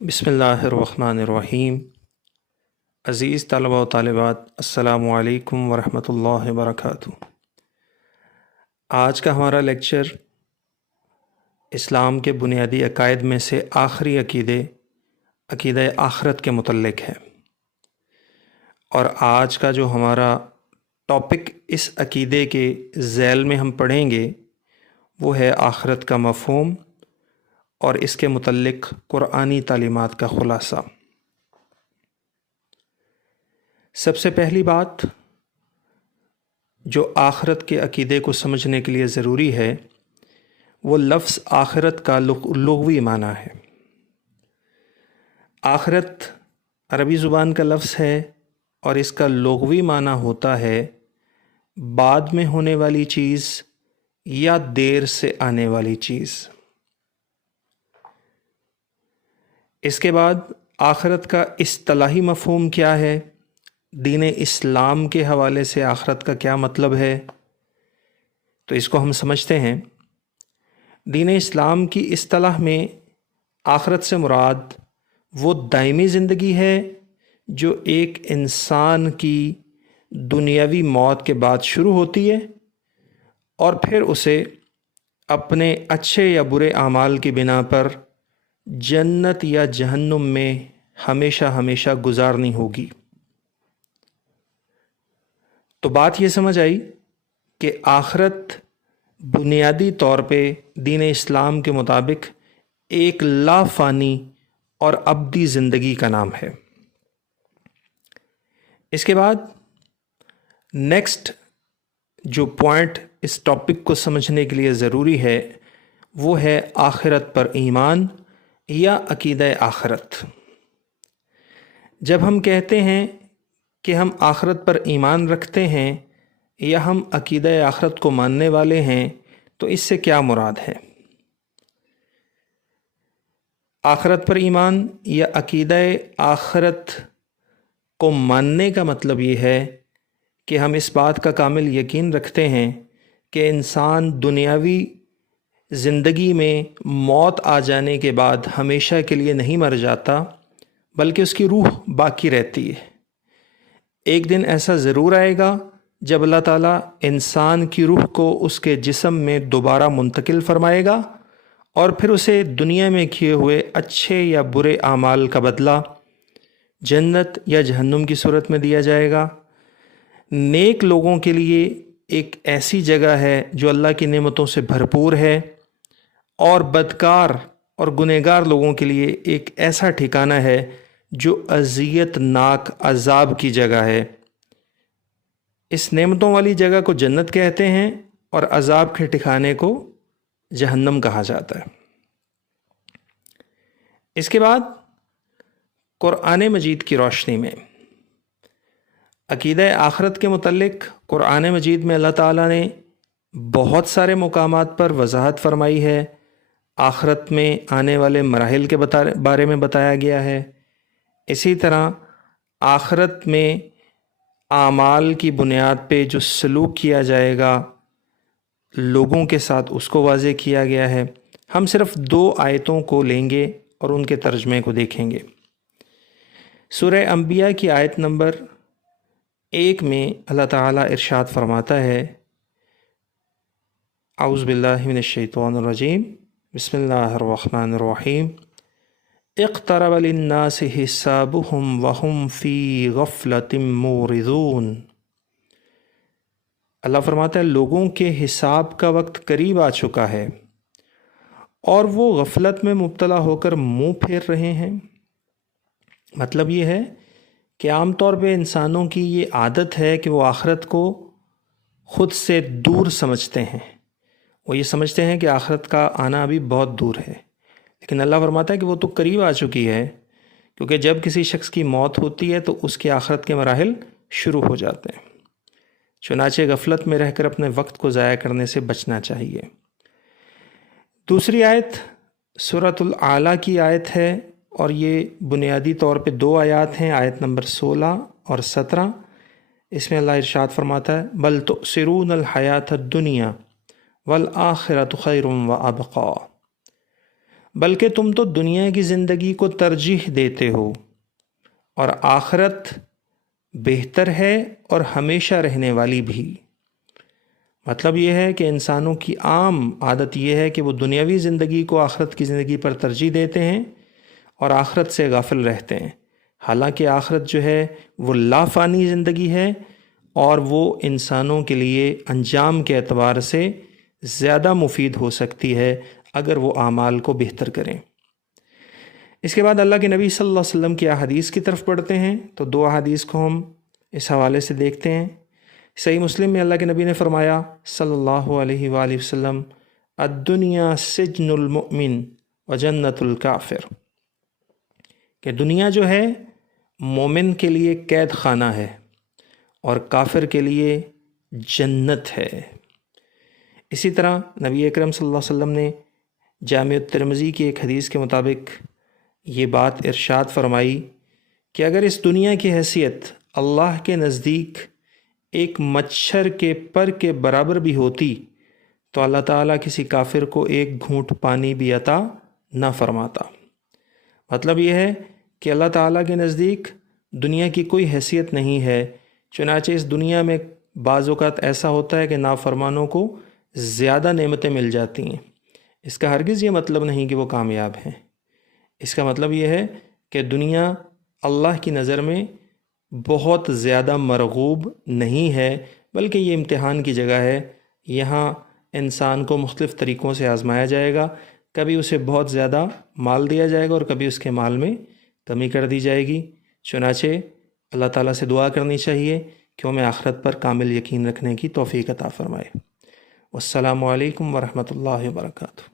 बिस्मिल्लाहिर्रहमानिर्रहीम। अज़ीज़ तलबा व तालिबात, अस्सलामु अलैकुम वरहमतुल्लाहि वबरकातुहू। आज का हमारा लेक्चर इस्लाम के बुनियादी अकायद में से आखिरी अक़ीदा आखरत के मुतल्लिक़ है। और आज का जो हमारा टॉपिक इस अक़ीदे के ज़ैल में हम पढ़ेंगे वो है आखरत का मफ़हूम और इसके मुतल्लिक़ कुरानी तालीमात का ख़ुलासा। सबसे पहली बात जो आखरत के अक़ीदे को समझने के लिए ज़रूरी है वो लफ्ज़ आखरत का लुग़वी माना है। आखरत अरबी ज़ुबान का लफ्ज़ है और इसका लुग़वी माना होता है बाद में होने वाली चीज़ या देर से आने वाली चीज़। इसके बाद आखरत का इस्तिलाही मफ़हूम क्या है, दीन इस्लाम के हवाले से आखरत का क्या मतलब है, तो इसको हम समझते हैं। दीन इस्लाम की इस्तिलाह में आखरत से मुराद वो दायमी ज़िंदगी है जो एक इंसान की दुनियावी मौत के बाद शुरू होती है और फिर उसे अपने अच्छे या बुरे आमाल की बिना पर जन्नत या जहन्नुम में हमेशा हमेशा गुजारनी होगी। तो बात ये समझ आई कि आखरत बुनियादी तौर पे दीन इस्लाम के मुताबिक एक लाफ़ानी और अब्दी ज़िंदगी का नाम है। इसके बाद नेक्स्ट जो पॉइंट इस टॉपिक को समझने के लिए ज़रूरी है वो है आखिरत पर ईमान या अक़ीदा आखरत। जब हम कहते हैं कि हम आखरत पर ईमान रखते हैं या हम अक़ीदा आखरत को मानने वाले हैं तो इससे क्या मुराद है। आखरत पर ईमान या अक़ीदा आखरत को मानने का मतलब ये है कि हम इस बात का कामिल यकीन रखते हैं कि इंसान दुनियावी ज़िंदगी में मौत आ जाने के बाद हमेशा के लिए नहीं मर जाता बल्कि उसकी रूह बाकी रहती है। एक दिन ऐसा ज़रूर आएगा जब अल्लाह ताला इंसान की रूह को उसके जिस्म में दोबारा मुंतकिल फ़रमाएगा और फिर उसे दुनिया में किए हुए अच्छे या बुरे आमाल का बदला जन्नत या जहन्नुम की सूरत में दिया जाएगा। नेक लोगों के लिए एक ऐसी जगह है जो अल्लाह की नेमतों से भरपूर है और बदकार और गुनहगार लोगों के लिए एक ऐसा ठिकाना है जो अज़ियतनाक अज़ाब की जगह है। इस नेमतों वाली जगह को जन्नत कहते हैं और अज़ाब के ठिकाने को जहन्नम कहा जाता है। इसके बाद कुरान मजीद की रोशनी में अक़ीदा आखरत के मुतल्लिक़ कुरान मजीद में अल्लाह ताला ने बहुत सारे मुकामात पर वजाहत फरमाई है। आखरत में आने वाले मराहिल के बारे में बताया गया है। इसी तरह आखरत में आमाल की बुनियाद पे जो सलूक किया जाएगा लोगों के साथ उसको वाज़े किया गया है। हम सिर्फ़ 2 आयतों को लेंगे और उनके तर्जमे को देखेंगे। सूरह अंबिया की आयत नंबर 1 में अल्लाह ताला इरशाद फरमाता है, औज़ु बिल्लाहि मिनश शैतानिर रजीम, बिस्मिल्लाहिर्रहमानिर्रहीम, इक़्तरब लिन्नासि हिसाबुहुम वहुम फ़ी गफ़लतिम मुरिदून। अल्लाह फरमाता है लोगों के हिसाब का वक्त करीब आ चुका है और वो गफ़लत में मुब्तला होकर मुँह फेर रहे हैं। मतलब ये है कि आम तौर पे इंसानों की ये आदत है कि वो आखरत को ख़ुद से दूर समझते हैं। वो ये समझते हैं कि आखरत का आना अभी बहुत दूर है, लेकिन अल्लाह फरमाता है कि वो तो करीब आ चुकी है, क्योंकि जब किसी शख्स की मौत होती है तो उसकी आखरत के मराहिल शुरू हो जाते हैं। चुनाचे गफलत में रहकर अपने वक्त को ज़ाया करने से बचना चाहिए। दूसरी आयत सूरतुल आला की आयत है और ये बुनियादी तौर पे 2 आयत हैं, आयत नंबर 16 और 17। इसमें अल्लाह इरशाद फरमाता है, बल तुसिरूनल हयातद दुनिया वल आखिरतु खैरुम व अबक़ा। بلکہ تم تو دنیا کی زندگی کو ترجیح دیتے ہو، اور آخرت بہتر ہے اور ہمیشہ رہنے والی بھی۔ مطلب یہ ہے کہ انسانوں کی عام عادت یہ ہے کہ وہ دنیاوی زندگی کو آخرت کی زندگی پر ترجیح دیتے ہیں اور آخرت سے غافل رہتے ہیں، حالانکہ آخرت جو ہے وہ لافانی زندگی ہے اور وہ انسانوں کے لیے انجام کے اعتبار سے زیادہ مفید ہو سکتی ہے اگر وہ اعمال کو بہتر کریں۔ اس کے بعد اللہ کے نبی صلی اللہ علیہ وسلم کی احادیث کی طرف پڑھتے ہیں، تو دو احادیث کو ہم اس حوالے سے دیکھتے ہیں۔ صحیح مسلم میں اللہ کے نبی نے فرمایا صلی اللہ علیہ وآلہ وسلم، الدنیا سجن المؤمن و جنت الکافر، کہ دنیا جو ہے مومن کے لیے قید خانہ ہے اور کافر کے لیے جنت ہے۔ اسی طرح نبی اکرم صلی اللہ علیہ وسلم نے جامع الترمذی کی ایک حدیث کے مطابق یہ بات ارشاد فرمائی کہ اگر اس دنیا کی حیثیت اللہ کے نزدیک ایک مچھر کے پر کے برابر بھی ہوتی تو اللہ تعالیٰ کسی کافر کو ایک گھونٹ پانی بھی عطا نہ فرماتا۔ مطلب یہ ہے کہ اللہ تعالیٰ کے نزدیک دنیا کی کوئی حیثیت نہیں ہے، چنانچہ اس دنیا میں بعض اوقات ایسا ہوتا ہے کہ نافرمانوں کو زیادہ نعمتیں مل جاتی ہیں۔ اس کا ہرگز یہ مطلب نہیں کہ وہ کامیاب ہیں، اس کا مطلب یہ ہے کہ دنیا اللہ کی نظر میں بہت زیادہ مرغوب نہیں ہے، بلکہ یہ امتحان کی جگہ ہے۔ یہاں انسان کو مختلف طریقوں سے آزمایا جائے گا، کبھی اسے بہت زیادہ مال دیا جائے گا اور کبھی اس کے مال میں کمی کر دی جائے گی۔ چنانچہ اللہ تعالیٰ سے دعا کرنی چاہیے کہ ہمیں آخرت پر کامل یقین رکھنے کی توفیق عطا فرمائے۔ والسلام علیکم ورحمۃ اللہ وبرکاتہ۔